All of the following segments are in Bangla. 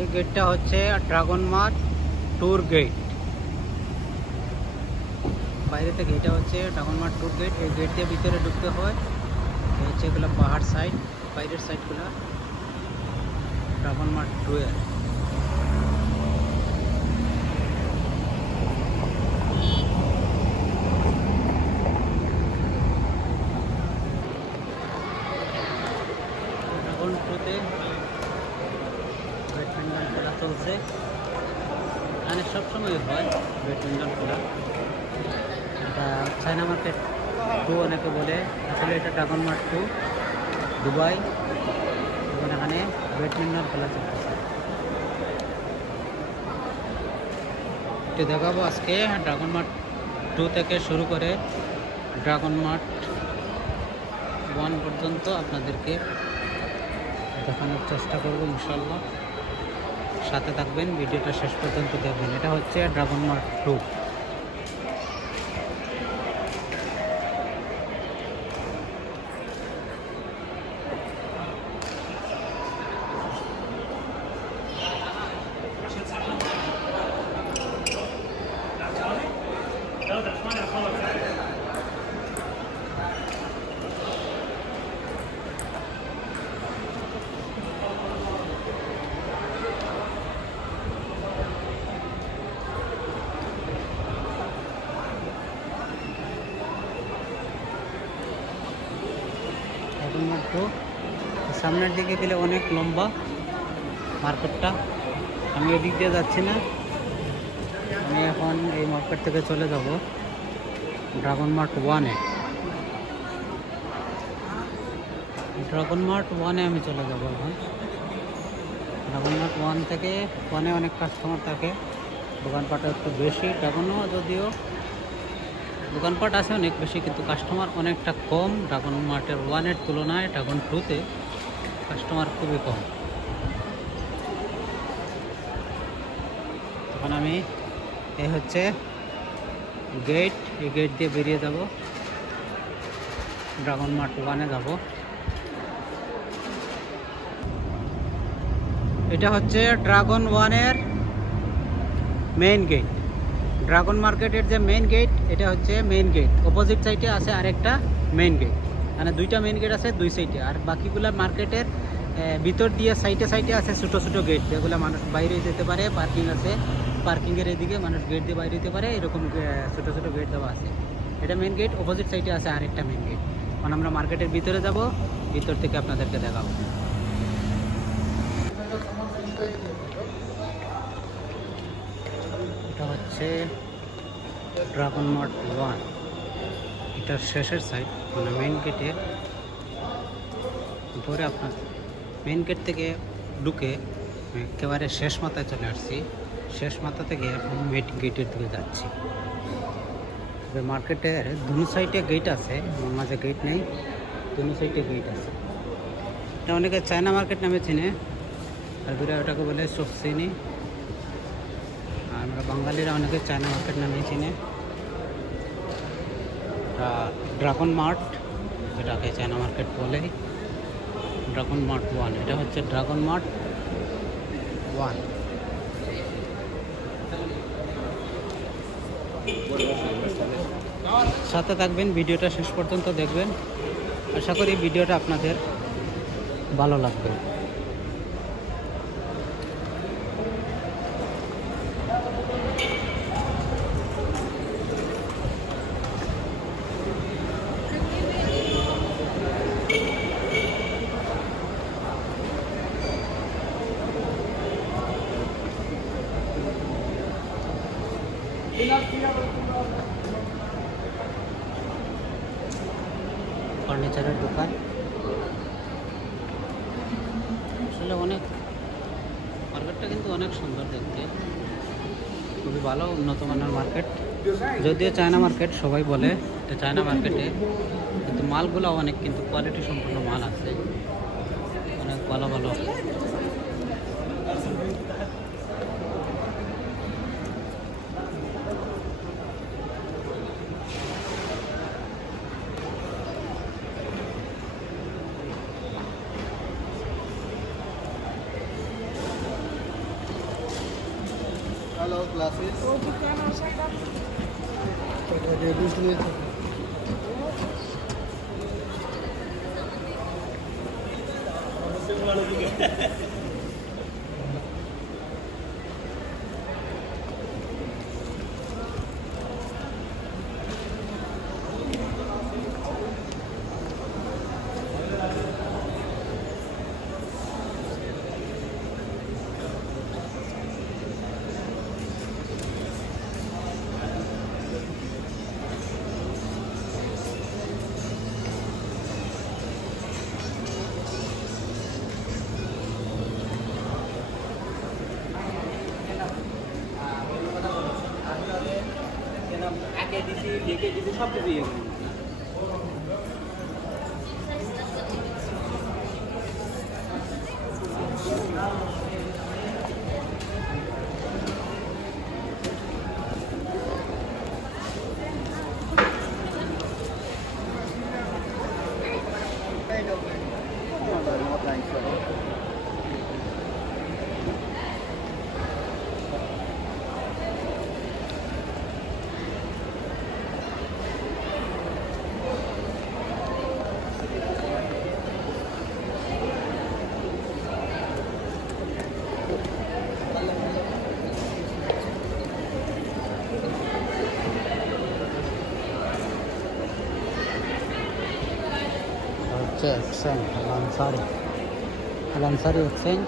এই গেটটা হচ্ছে ড্রাগন মার্ট ট্যুর গেট। বাইরে থেকে এটা হচ্ছে ড্রাগন মার্ট ট্যুর গেট। এই গেট দিয়ে ভিতরে ঢুকতে হয়। এই হচ্ছে এগুলো পাহাড় সাইড, বাইরের সাইডগুলো ড্রাগন মার্ট ট্যুর। ড্রাগন ট্যুতে ব্যাডমিন্টন খেলা চলছে। এখানে সবসময় হয় ব্যাডমিন্টন খেলা। এটা চায়না মার্কেট টু অনেকে বলে, আসলে এটা ড্রাগন মার্ট টু দুবাই। এবং এখানে ব্যাডমিন্টন খেলা চলতেছে। একটু দেখাবো আজকে ড্রাগন মার্ট টু থেকে শুরু করে ড্রাগন মার্ট ওয়ান পর্যন্ত আপনাদেরকে দেখানোর চেষ্টা করবো ইনশাল্লাহ। সাথে থাকবেন, ভিডিওটা শেষ পর্যন্ত দেখবেন। এটা হচ্ছে Dragon Mart two. Dragon Mart two সামনের দিকে গেলে অনেক লম্বা মার্কেটটা। আমি এদিক দিয়ে যাচ্ছি না, আমি এখন এই মার্কেট থেকে চলে যাব ড্রাগন মার্ট ওয়ানে। ড্রাগন মার্ট ওয়ানে আমি চলে যাব এখন। ড্রাগন মার্ট ওয়ান থেকে ওয়ানে অনেক কাস্টমার থাকে, দোকানপাট একটু বেশি। ড্রাগনও যদিও দোকানপাট আছে অনেক বেশি, কিন্তু কাস্টমার অনেকটা কম ড্রাগন মার্টের ওয়ানের তুলনায়। ড্রাগন টুতে কাস্টমার খুবই কম। তখন আমি এই হচ্ছে গেট, এই গেট দিয়ে বেরিয়ে যাব, ড্রাগন মার্ট ওয়ানে যাব। এটা হচ্ছে ড্রাগন ওয়ানের মেইন গেট। ড্রাগন মার্কেটের যে মেইন গেট, এটা হচ্ছে মেইন গেট। অপোজিট সাইডে আছে আরেকটা মেইন গেট, মানে দুইটা মেইন গেট আছে দুই সাইডে। আর বাকিগুলো মার্কেটের ভিতর দিয়ে সাইডে সাইডে আছে ছোটো ছোটো গেট, যেগুলো মানুষ বাইরে যেতে পারে। পার্কিং আছে, পার্কিংয়ের এদিকে মানুষ গেট দিয়ে বাইরে যেতে পারে, এরকম ছোটো ছোটো গেট দেওয়া আছে। এটা মেইন গেট। অপোজিট সাইডে আছে আরেকটা মেইন গেট। মানে আমরা মার্কেটের ভিতরে যাব, ভিতর থেকে আপনাদেরকে দেখাবো। এটা হচ্ছে ড্রাগন মার্ট ওয়ান। এটার শেষের সাইড, মানে মেইন গেটের উপরে। আপনার মেইন গেট থেকে ঢুকে একেবারে শেষ মাথায় চলে আসছি। শেষ মাথা থেকে এখন মেইন গেটের দিকে যাচ্ছি। তবে মার্কেটের দুনো সাইডে গেট আছে, মাঝে গেট নেই, দুনো সাইডে গেট আছে। এটা অনেকে চায়না মার্কেট নামে চিনে, আর দূরে ওটাকে বলে চকচিনি। আমরা বাঙালিরা অনেকে চায়না মার্কেট নামে চিনে। ড্রাগন মার্ট, এটাকে চায়না মার্কেট বলে। ড্রাগন মার্ট ওয়ান, এটা হচ্ছে ড্রাগন মার্ট ওয়ান। সাথে থাকবেন, ভিডিওটা শেষ পর্যন্ত দেখবেন। আশা করি ভিডিওটা আপনাদের ভালো লাগবে। ফার্নিচারের দোকান, আসলে অনেক মার্কেটটা কিন্তু অনেক সুন্দর দেখতে, খুবই ভালো উন্নত মানের মার্কেট। যদিও চায়না মার্কেট সবাই বলে এটা চায়না মার্কেটে, কিন্তু মালগুলো অনেক কিন্তু কোয়ালিটি সম্পন্ন মাল আছে, অনেক ভালো ভালো। allow classes. সব কিছু ইয়ে হচ্ছে exchange লানসারি exchange.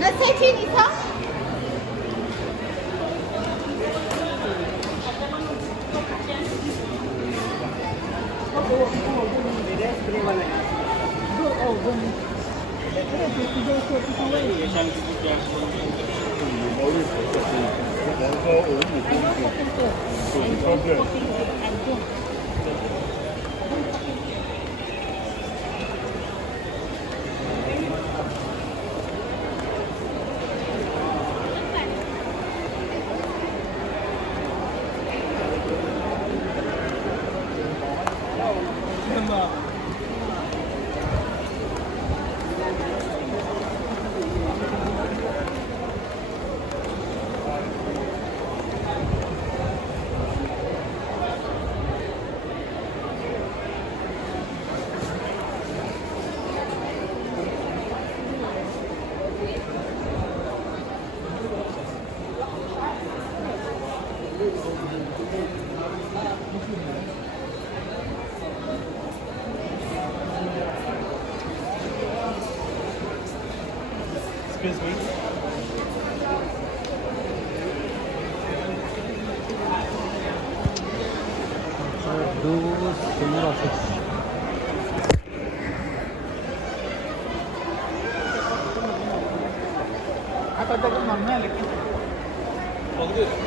نسيتي نساء؟ Excuse me. do senior office. लेकिन